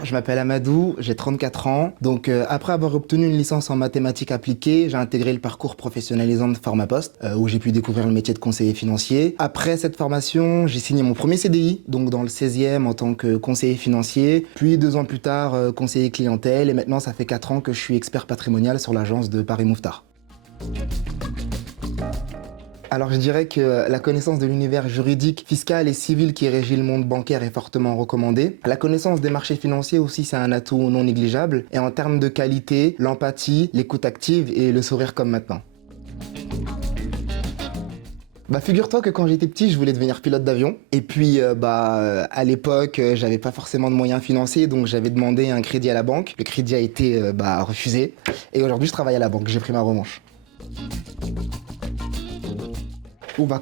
Bonjour, je m'appelle Amadou, j'ai 34 ans. Donc après avoir obtenu une licence en mathématiques appliquées, j'ai intégré le parcours professionnalisant de Pharmapost, où j'ai pu découvrir le métier de conseiller financier. Après cette formation, j'ai signé mon premier CDI, donc dans le 16e en tant que conseiller financier. Puis 2 ans plus tard, conseiller clientèle. Et maintenant, ça fait 4 ans que je suis expert patrimonial sur l'agence de Paris Mouffetard. Alors je dirais que la connaissance de l'univers juridique, fiscal et civil qui régit le monde bancaire est fortement recommandée. La connaissance des marchés financiers aussi, c'est un atout non négligeable. Et en termes de qualité, l'empathie, l'écoute active et le sourire comme maintenant. Figure-toi que quand j'étais petit, je voulais devenir pilote d'avion. Et puis, à l'époque, j'avais pas forcément de moyens financiers, donc j'avais demandé un crédit à la banque. Le crédit a été refusé. Et aujourd'hui, je travaille à la banque. J'ai pris ma revanche.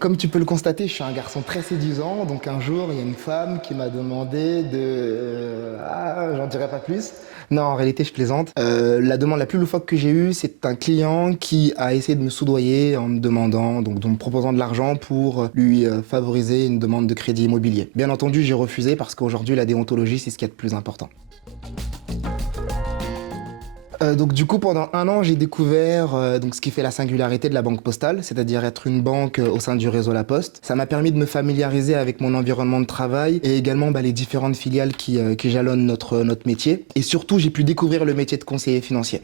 Comme tu peux le constater, je suis un garçon très séduisant. Donc un jour, il y a une femme qui m'a demandé j'en dirai pas plus. Non, en réalité, je plaisante. La demande la plus loufoque que j'ai eue, c'est un client qui a essayé de me soudoyer en me demandant, donc en me proposant de l'argent pour lui favoriser une demande de crédit immobilier. Bien entendu, j'ai refusé parce qu'aujourd'hui, la déontologie, c'est ce qu'il y a de plus important. Donc du coup, pendant un an, j'ai découvert ce qui fait la singularité de la banque postale, c'est-à-dire être une banque au sein du réseau La Poste. Ça m'a permis de me familiariser avec mon environnement de travail et également les différentes filiales qui jalonnent notre métier. Et surtout, j'ai pu découvrir le métier de conseiller financier.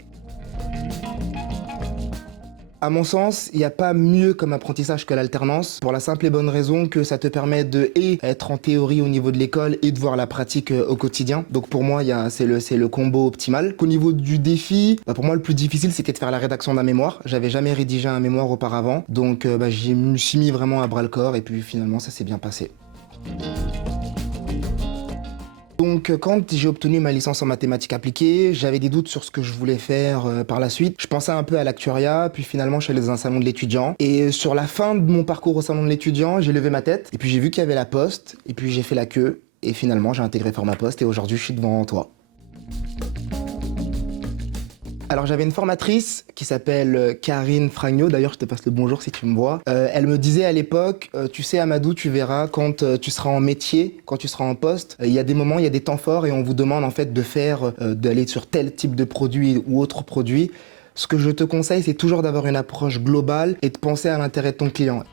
À mon sens, il n'y a pas mieux comme apprentissage que l'alternance, pour la simple et bonne raison que ça te permet de être en théorie au niveau de l'école et de voir la pratique au quotidien. Donc pour moi, c'est le combo optimal. Qu'au niveau du défi, pour moi le plus difficile c'était de faire la rédaction d'un mémoire. J'avais jamais rédigé un mémoire auparavant, donc je me suis mis vraiment à bras le corps et puis finalement ça s'est bien passé. Donc quand j'ai obtenu ma licence en mathématiques appliquées, j'avais des doutes sur ce que je voulais faire par la suite. Je pensais un peu à l'actuariat, puis finalement je suis allé dans un salon de l'étudiant. Et sur la fin de mon parcours au salon de l'étudiant, j'ai levé ma tête, et puis j'ai vu qu'il y avait la poste, et puis j'ai fait la queue, et finalement j'ai intégré Pharmapost, et aujourd'hui je suis devant toi. Alors j'avais une formatrice qui s'appelle Karine Fragno, d'ailleurs je te passe le bonjour si tu me vois. Elle me disait à l'époque, tu sais Amadou, tu verras quand tu seras en métier, quand tu seras en poste, il y a des moments, il y a des temps forts et on vous demande en fait d'aller sur tel type de produit ou autre produit. Ce que je te conseille, c'est toujours d'avoir une approche globale et de penser à l'intérêt de ton client.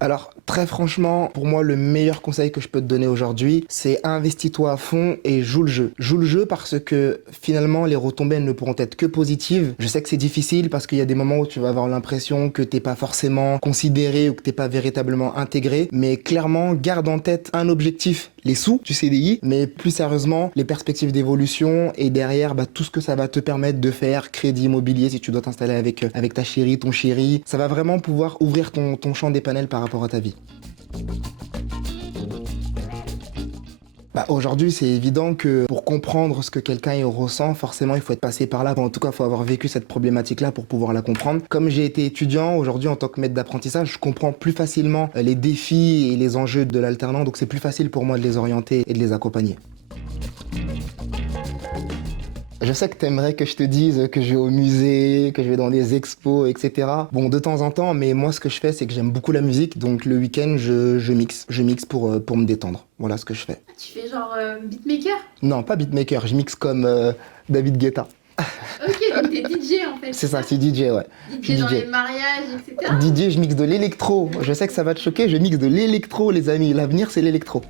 Alors, très franchement, pour moi, le meilleur conseil que je peux te donner aujourd'hui, c'est investis-toi à fond et joue le jeu. Joue le jeu parce que finalement, les retombées ne pourront être que positives. Je sais que c'est difficile parce qu'il y a des moments où tu vas avoir l'impression que t'es pas forcément considéré ou que t'es pas véritablement intégré, mais clairement, garde en tête un objectif, les sous du CDI, mais plus sérieusement, les perspectives d'évolution et derrière, tout ce que ça va te permettre de faire, crédit immobilier si tu dois t'installer avec ta chérie, ton chéri, ça va vraiment pouvoir ouvrir ton champ des panels par rapport à ta vie. Aujourd'hui, c'est évident que pour comprendre ce que quelqu'un ressent, forcément, il faut être passé par là. En tout cas, il faut avoir vécu cette problématique-là pour pouvoir la comprendre. Comme j'ai été étudiant, aujourd'hui, en tant que maître d'apprentissage, je comprends plus facilement les défis et les enjeux de l'alternant, donc c'est plus facile pour moi de les orienter et de les accompagner. Je sais que t'aimerais que je te dise que je vais au musée, que je vais dans des expos, etc. Bon, de temps en temps, mais moi, ce que je fais, c'est que j'aime beaucoup la musique. Donc, le week-end, je mixe. Je mixe pour me détendre. Voilà ce que je fais. Tu fais genre beatmaker? Non, pas beatmaker. Je mixe comme David Guetta. Ok, donc t'es DJ en fait. C'est ça, c'est DJ, ouais. DJ dans les mariages, etc. DJ, je mixe de l'électro. Je sais que ça va te choquer, je mixe de l'électro, les amis. L'avenir, c'est l'électro.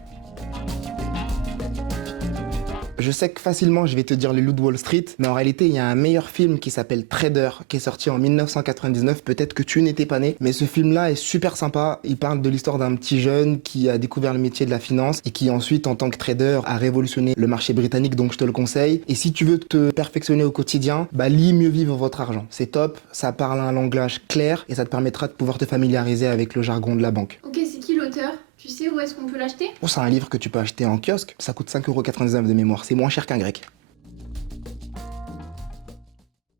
Je sais que facilement je vais te dire Le Loup de Wall Street, mais en réalité il y a un meilleur film qui s'appelle Trader, qui est sorti en 1999, peut-être que tu n'étais pas né, mais ce film-là est super sympa. Il parle de l'histoire d'un petit jeune qui a découvert le métier de la finance et qui ensuite en tant que trader a révolutionné le marché britannique, donc je te le conseille. Et si tu veux te perfectionner au quotidien, lis Mieux vivre votre argent. C'est top, ça parle un langage clair et ça te permettra de pouvoir te familiariser avec le jargon de la banque. Ok, c'est qui l'auteur? Tu sais où est-ce qu'on peut l'acheter? C'est un livre que tu peux acheter en kiosque, ça coûte 5,99€ de mémoire, c'est moins cher qu'un grec.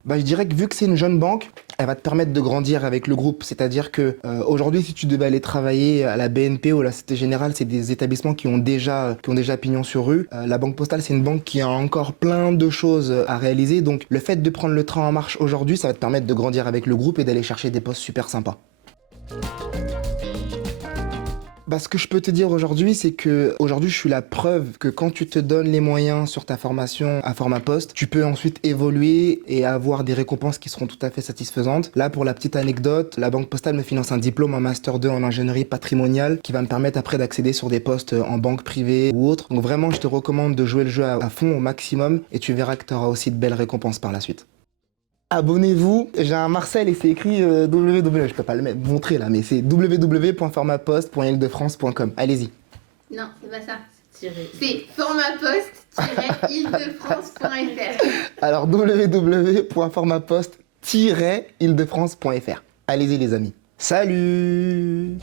Je dirais que vu que c'est une jeune banque, elle va te permettre de grandir avec le groupe. C'est-à-dire que aujourd'hui, si tu devais aller travailler à la BNP ou à la Société Générale, c'est des établissements qui ont déjà pignon sur rue. La Banque Postale, c'est une banque qui a encore plein de choses à réaliser. Donc le fait de prendre le train en marche aujourd'hui, ça va te permettre de grandir avec le groupe et d'aller chercher des postes super sympas. Bah, ce que je peux te dire aujourd'hui, c'est que aujourd'hui, je suis la preuve que quand tu te donnes les moyens sur ta formation à format poste, tu peux ensuite évoluer et avoir des récompenses qui seront tout à fait satisfaisantes. Là, pour la petite anecdote, la Banque Postale me finance un diplôme en Master 2 en ingénierie patrimoniale qui va me permettre après d'accéder sur des postes en banque privée ou autre. Donc vraiment, je te recommande de jouer le jeu à fond, au maximum, et tu verras que tu auras aussi de belles récompenses par la suite. Abonnez-vous, j'ai un Marcel et c'est écrit www, je peux pas le montrer là, mais c'est www.formatpost.ildefrance.com. Allez-y. Non, c'est pas ça. Tiré. C'est formatpost-ildefrance.fr. Alors www.formatpost-ildefrance.fr. Allez-y les amis. Salut!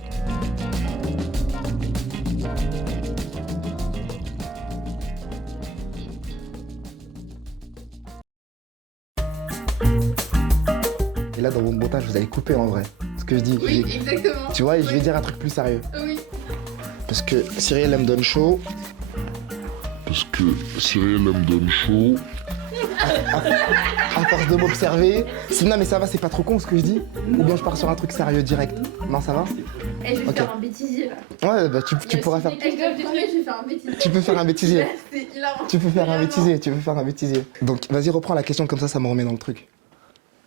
Et là, dans mon montage, vous allez couper en vrai. Ce que je dis. Oui, exactement. Tu vois, et je vais Oui. dire un truc plus sérieux. Oui. Parce que Cyril, elle me donne chaud. Parce que Cyril, elle me donne chaud. À force de m'observer. Non, mais ça va, c'est pas trop con ce que je dis? Ou bien je pars sur un truc sérieux direct? Non, ça va? Et je vais Ok. faire un bêtisier là. Ouais, bah tu pourras faire. Et je dois vous dire, je vais faire un bêtisier. Tu peux faire un bêtisier. C'est hilarant. Tu peux faire un Vraiment. bêtisier, tu peux faire un bêtisier. Donc vas-y, reprends la question comme ça me remet dans le truc.